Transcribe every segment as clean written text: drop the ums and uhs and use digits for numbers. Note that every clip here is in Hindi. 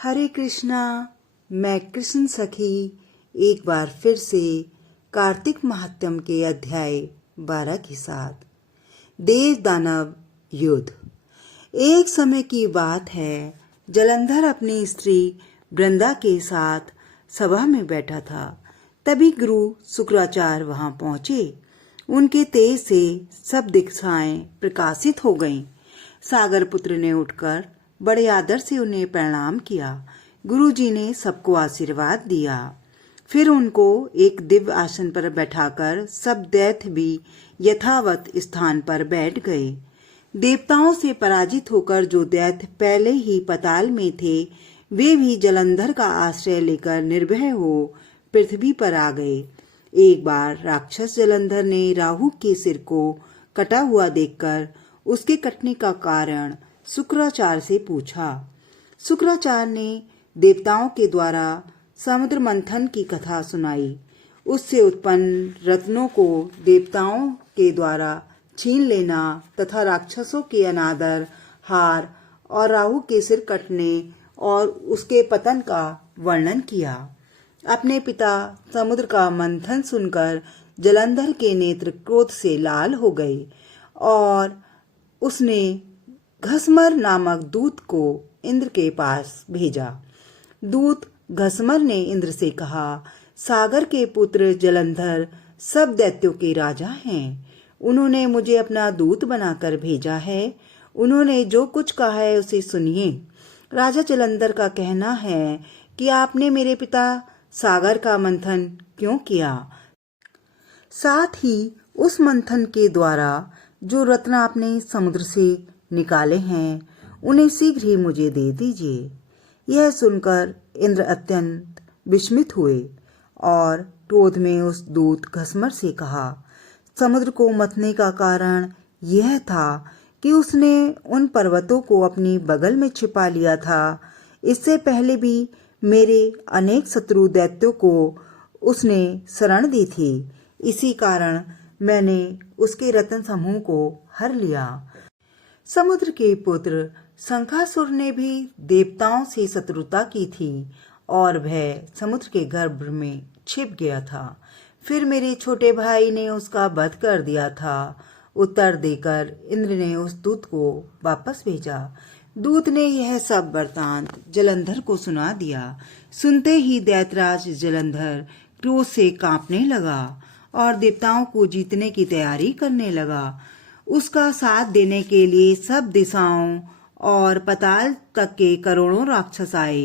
हरे कृष्णा। मैं कृष्ण सखी एक बार फिर से कार्तिक महात्म्य के अध्याय 12 के साथ देव दानव युद्ध। एक समय की बात है, जलंधर अपनी स्त्री वृंदा के साथ सभा में बैठा था। तभी गुरु शुक्राचार्य वहां पहुंचे। उनके तेज से सब दिशाएं प्रकाशित हो गईं। सागर पुत्र ने उठकर बड़े आदर से उन्हें प्रणाम किया। गुरुजी ने सबको आशीर्वाद दिया। फिर उनको एक दिव्य आसन पर बैठाकर सब दैत्य भी यथावत स्थान पर बैठ गए। देवताओं से पराजित होकर जो दैत्य पहले ही पाताल में थे, वे भी जलंधर का आश्रय लेकर निर्भय हो पृथ्वी पर आ गए। एक बार राक्षस जलंधर ने राहु के सिर को कटा हुआ देखकर उसके कटने का कारण शुक्राचार्य से पूछा। शुक्राचार्य ने देवताओं के द्वारा समुद्र मंथन की कथा सुनाई। उससे उत्पन्न रत्नों को देवताओं के द्वारा छीन लेना तथा राक्षसों के अनादर, हार और राहु के सिर कटने और उसके पतन का वर्णन किया। अपने पिता समुद्र का मंथन सुनकर जलंधर के नेत्र क्रोध से लाल हो गए और उसने घसमर नामक दूत को इंद्र के पास भेजा। दूत घसमर ने इंद्र से कहा, सागर के पुत्र जलंधर सब दैत्यों के राजा हैं। उन्होंने मुझे अपना दूत बनाकर भेजा है। उन्होंने जो कुछ कहा है उसे सुनिए। राजा जलंधर का कहना है कि आपने मेरे पिता सागर का मंथन क्यों किया? साथ ही उस मंथन के द्वारा जो रत्न आपने समुद्र से निकाले हैं, उन्हें शीघ्र ही मुझे दे दीजिए। यह सुनकर इंद्र अत्यंत विस्मित हुए और क्रोध में उस दूत घसमर से कहा, समुद्र को मथने का कारण यह था कि उसने उन पर्वतों को अपनी बगल में छिपा लिया था। इससे पहले भी मेरे अनेक शत्रु दैत्यों को उसने शरण दी थी। इसी कारण मैंने उसके रत्न समूह को हर लिया। समुद्र के पुत्र शंखासुर ने भी देवताओं से शत्रुता की थी और वह समुद्र के गर्भ में छिप गया था। फिर मेरे छोटे भाई ने उसका वध कर दिया था। उत्तर देकर इंद्र ने उस दूत को वापस भेजा। दूत ने यह सब वृत्तांत जलंधर को सुना दिया। सुनते ही दैत्यराज जलंधर क्रोध से कांपने लगा और देवताओं को जीतने की तैयारी करने लगा। उसका साथ देने के लिए सब दिशाओं और पाताल तक के करोड़ों राक्षस आए।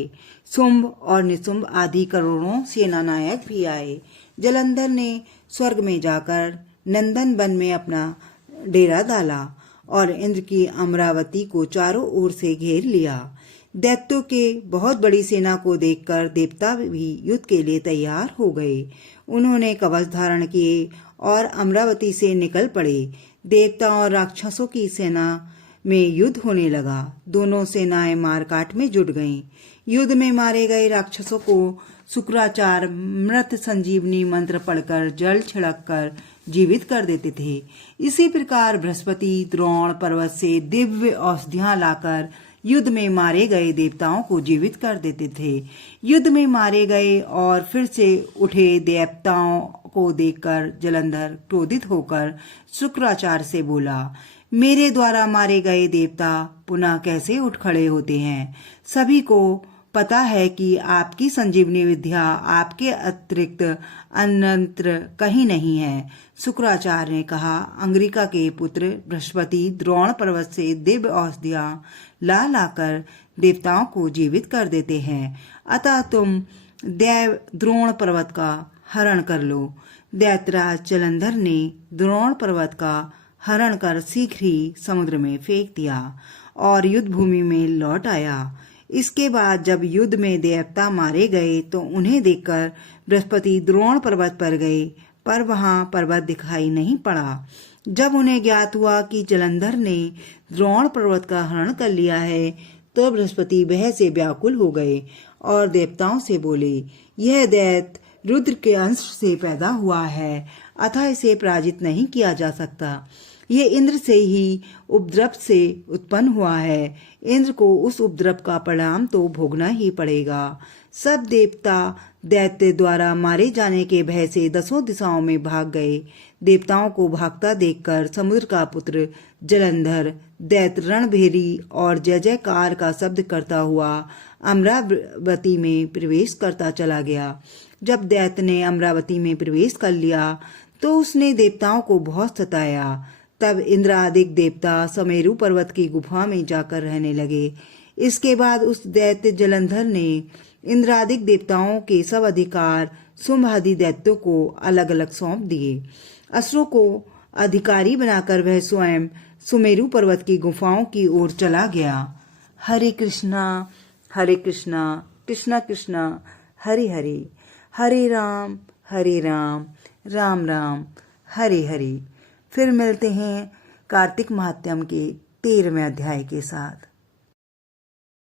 शुंभ और निशुंभ आदि करोड़ों सेनानायक भी आए। जलंधर ने स्वर्ग में जाकर नंदन वन में अपना डेरा डाला और इंद्र की अमरावती को चारों ओर से घेर लिया। दैत्यों के बहुत बड़ी सेना को देखकर देवता भी युद्ध के लिए तैयार हो गए। उन्होंने कवच धारण किए और अमरावती से निकल पड़े। देवता और राक्षसों की सेना में युद्ध होने लगा। दोनों सेनाएं मारकाट में जुट गईं। युद्ध में मारे गए राक्षसों को शुक्राचार्य मृत संजीवनी मंत्र पढ़कर जल छिड़क कर जीवित कर देते थे। इसी प्रकार बृहस्पति द्रोण पर्वत से दिव्य औषधियां लाकर युद्ध में मारे गए देवताओं को जीवित कर देते थे। युद्ध में मारे गए और फिर से उठे देवताओं को देखकर जलंधर क्रोधित होकर शुक्राचार्य से बोला, मेरे द्वारा मारे गए देवता पुनः कैसे उठ खड़े होते हैं? सभी को पता है कि आपकी संजीवनी विद्या आपके अतिरिक्त अन्यत्र कहीं नहीं है। शुक्राचार्य ने कहा, अंगिरिका के पुत्र बृहस्पति द्रोण पर्वत से दिव्य औषधियां ला लाकर देवताओं को जीवित कर देते हैं। अतः तुम देव द्रोण पर्वत का हरण कर लो। दैत्यराज जलंधर ने द्रोण पर्वत का हरण कर शीघ्र ही समुद्र में फेंक दिया और युद्ध भूमि में लौट आया। इसके बाद जब युद्ध में देवता मारे गए तो उन्हें देखकर बृहस्पति द्रोण पर्वत पर गए, पर वहां पर्वत दिखाई नहीं पड़ा। जब उन्हें ज्ञात हुआ कि जलंधर ने द्रोण पर्वत का हरण कर लिया है, तो बृहस्पति भय से व्याकुल हो गए और देवताओं से बोले, यह दैत्य रुद्र के अंश से पैदा हुआ है, अतः इसे पराजित नहीं किया जा सकता। ये इंद्र से ही उपद्रव से उत्पन्न हुआ है। इंद्र को उस उपद्रव का परिणाम तो भोगना ही पड़ेगा। सब देवता दैत्य द्वारा मारे जाने के भय से 10 दिशाओं में भाग गए। देवताओं को भागता देखकर समुद्र का पुत्र जलंधर दैत्य रणभेरी और जय जयकार का शब्द करता हुआ अमरावती में प्रवेश करता चला गया। जब दैत्य ने अमरावती में प्रवेश कर लिया तो उसने देवताओं को बहुत सताया। तब इंद्रादिक देवता सुमेरु पर्वत की गुफा में जाकर रहने लगे। इसके बाद उस दैत्य जलंधर ने इंद्रादिक देवताओं के सब अधिकार शुंभ आदि दैत्यों को अलग अलग सौंप दिए। असुरों को अधिकारी बनाकर वह स्वयं सुमेरु पर्वत की गुफाओं की ओर चला गया। हरे कृष्णा कृष्णा कृष्णा हरे हरे, हरे राम राम राम हरे हरे। फिर मिलते हैं कार्तिक महात्म्य के 13वें अध्याय के साथ।